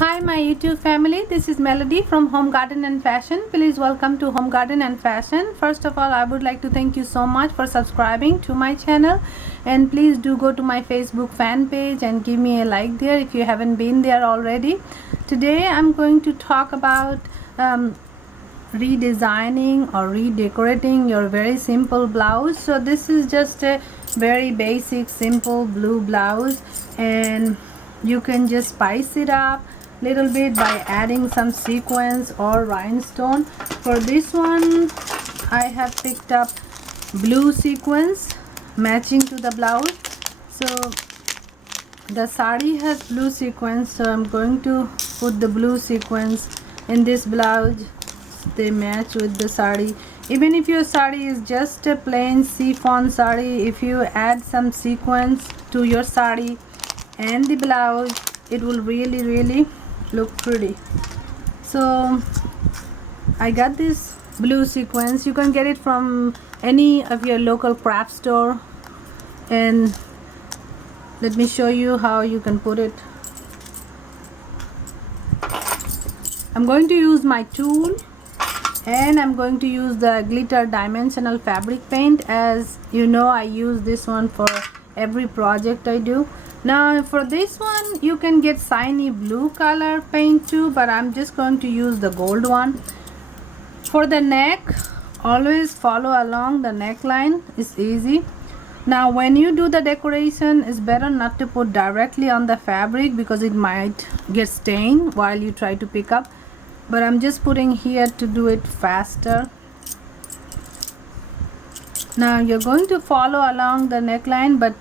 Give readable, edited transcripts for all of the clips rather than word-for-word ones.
Hi my YouTube family, this is Melody from Home Garden and Fashion. Please welcome to Home Garden and Fashion. First of all, I would like to thank you so much for subscribing to my channel, and please do go to my Facebook fan page and give me a like there if you haven't been there already. Today I'm going to talk about redesigning or redecorating your very simple blouse. So this is just a very basic simple blue blouse, and you can just spice it up little bit by adding some sequins or rhinestone. For this one I have picked up blue sequins matching to the blouse. So the sari has blue sequins, so I'm going to put the blue sequins in this blouse. They match with the sari. Even if your sari is just a plain chiffon sari, if you add some sequins to your sari and the blouse, it will really look pretty. So I got this blue sequins. You can get it from any of your local craft store, and let me show you how you can put it. I'm going to use my tool, and I'm going to use the glitter dimensional fabric paint. As you know, I use this one for every project I do. Now for this one you can get shiny blue color paint too, but I'm just going to use the gold one. For the neck, always follow along the neckline. It's easy. Now when you do the decoration, it's better not to put directly on the fabric because it might get stained while you try to pick up, but I'm just putting here to do it faster. Now you're going to follow along the neckline, but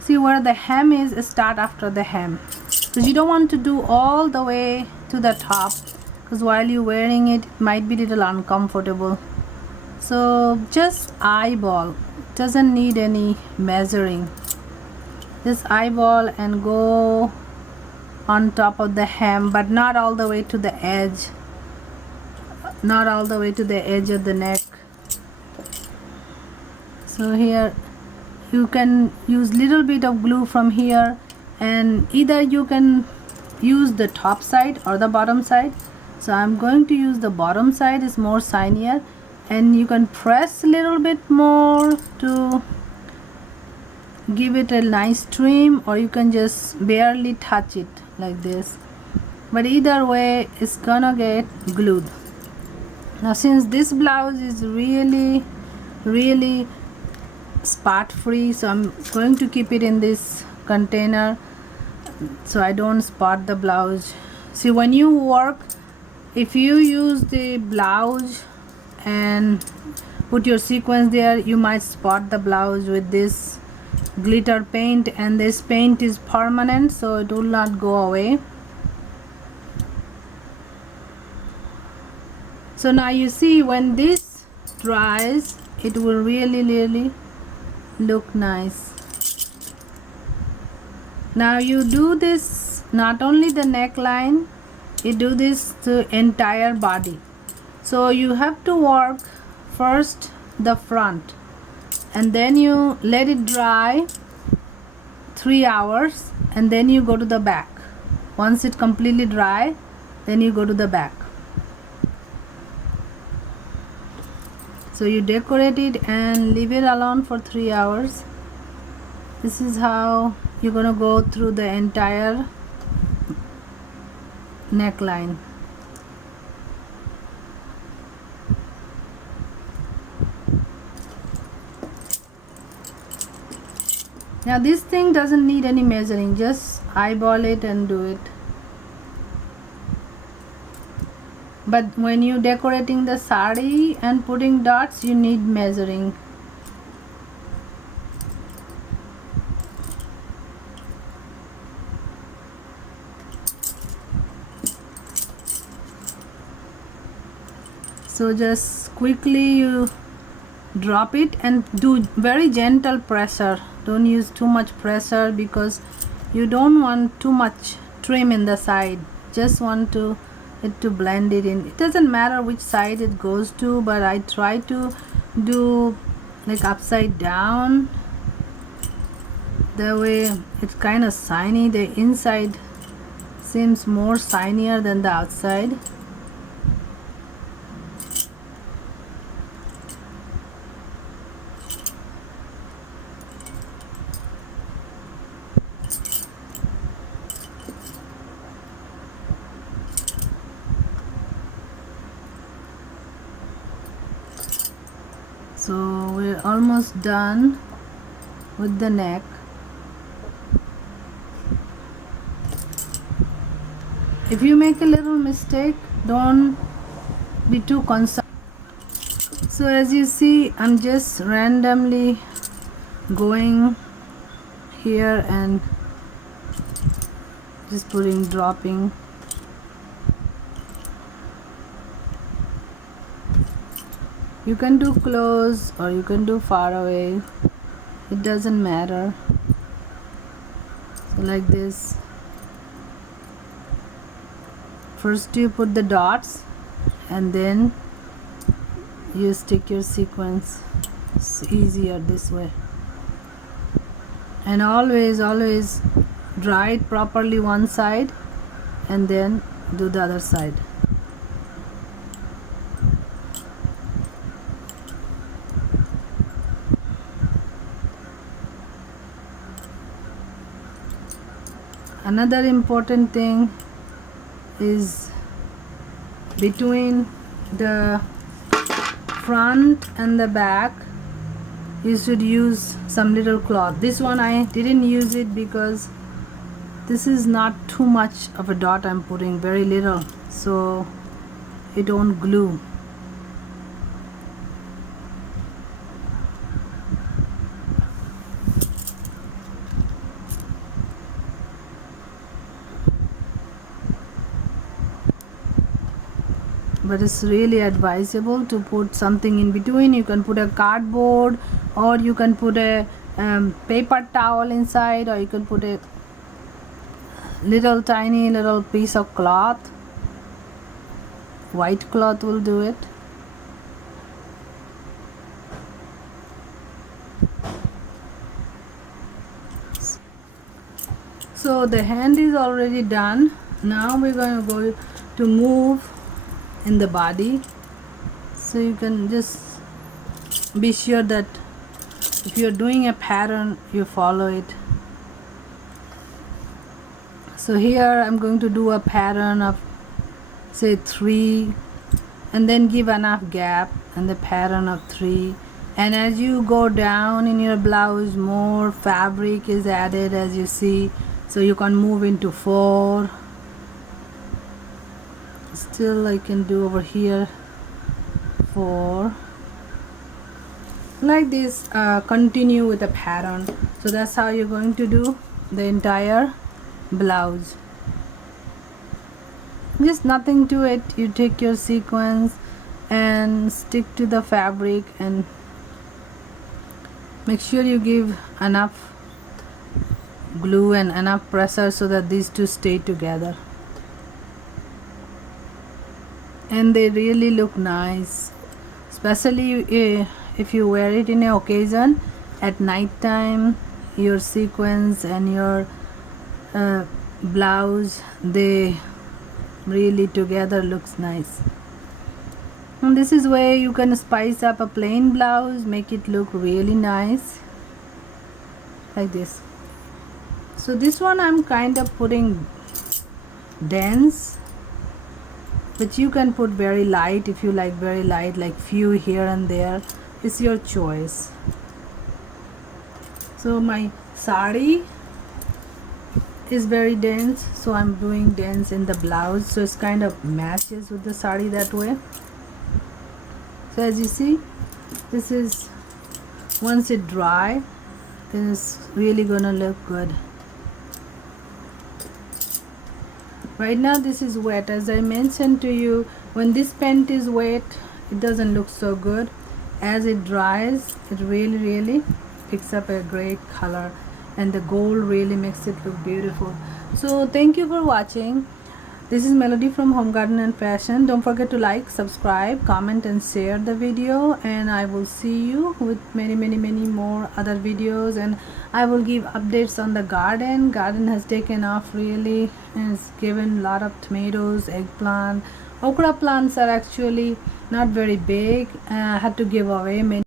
see where the hem is, start after the hem, because you don't want to do all the way to the top, because while you're wearing it, it might be a little uncomfortable. So just eyeball, doesn't need any measuring. Just eyeball and go on top of the hem, but not all the way to the edge, not all the way to the edge of the neck. So here you can use little bit of glue from here, and either you can use the top side or the bottom side. So I'm going to use the bottom side, is more shinier, and you can press a little bit more to give it a nice trim, or you can just barely touch it like this, but either way it's gonna get glued. Now since this blouse is really spot free, so I'm going to keep it in this container so I don't spot the blouse. See, when you work, if you use the blouse and put your sequins there, you might spot the blouse with this glitter paint, and this paint is permanent, so it will not go away. So now you see, when this dries, it will really look nice. Now you do this not only the neckline, you do this to entire body. So you have to work first the front, and then you let it dry 3 hours, and then you go to the back. Once it completely dry, then you go to the back. So you decorate it and leave it alone for 3 hours. This is how you're gonna go through the entire neckline. Now this thing doesn't need any measuring, just eyeball it and do it. But when you decorating the sari and putting dots, you need measuring. So just quickly you drop it and do very gentle pressure. Don't use too much pressure because you don't want too much trim in the side. Just want it to blend it in. It doesn't matter which side it goes to, but I try to do like upside down. That way it's kind of shiny. The inside seems more shinier than the outside. So we're almost done with the neck. If you make a little mistake, don't be too concerned. So as you see, I'm just randomly going here and just dropping. You can do close or you can do far away, it doesn't matter. So like this, first you put the dots and then you stick your sequence. It's easier this way. And always dry it properly one side and then do the other side. Another important thing is between the front and the back, you should use some little cloth. This one I didn't use it because this is not too much of a dot, I'm putting very little, so it won't glue. But it's really advisable to put something in between. You can put a cardboard, or you can put a paper towel inside, or you can put a tiny little piece of cloth. White cloth will do it. So the hand is already done. Now we're going to go to move in the body. So you can just be sure that if you're doing a pattern, you follow it. So here I'm going to do a pattern of say 3 and then give enough gap and the pattern of 3, and as you go down in your blouse, more fabric is added, as you see. So you can move into 4. Still I can do over here 4, like this. Continue with the pattern. So that's how you're going to do the entire blouse. Just nothing to it. You take your sequence and stick to the fabric and make sure you give enough glue and enough pressure so that these two stay together, and they really look nice, especially if you wear it in an occasion at night time. Your sequence and your blouse, they really together looks nice. And this is where you can spice up a plain blouse, make it look really nice, like this. So this one I'm kind of putting dense, but you can put very light if you like, very light, like few here and there. It's your choice. So my sari is very dense, so I'm doing dense in the blouse, so it's kind of matches with the sari that way. So as you see, this is, once it dry, then it's really gonna look good. Right now this is wet. As I mentioned to you, when this paint is wet, it doesn't look so good. As it dries, it really picks up a great color, and the gold really makes it look beautiful. So thank you for watching. This is Melody from Home Garden and Fashion. Don't forget to like, subscribe, comment and share the video, and I will see you with many more other videos, and I will give updates on the garden. Garden has taken off really, and it's given a lot of tomatoes, eggplant. Okra plants are actually not very big. I had to give away many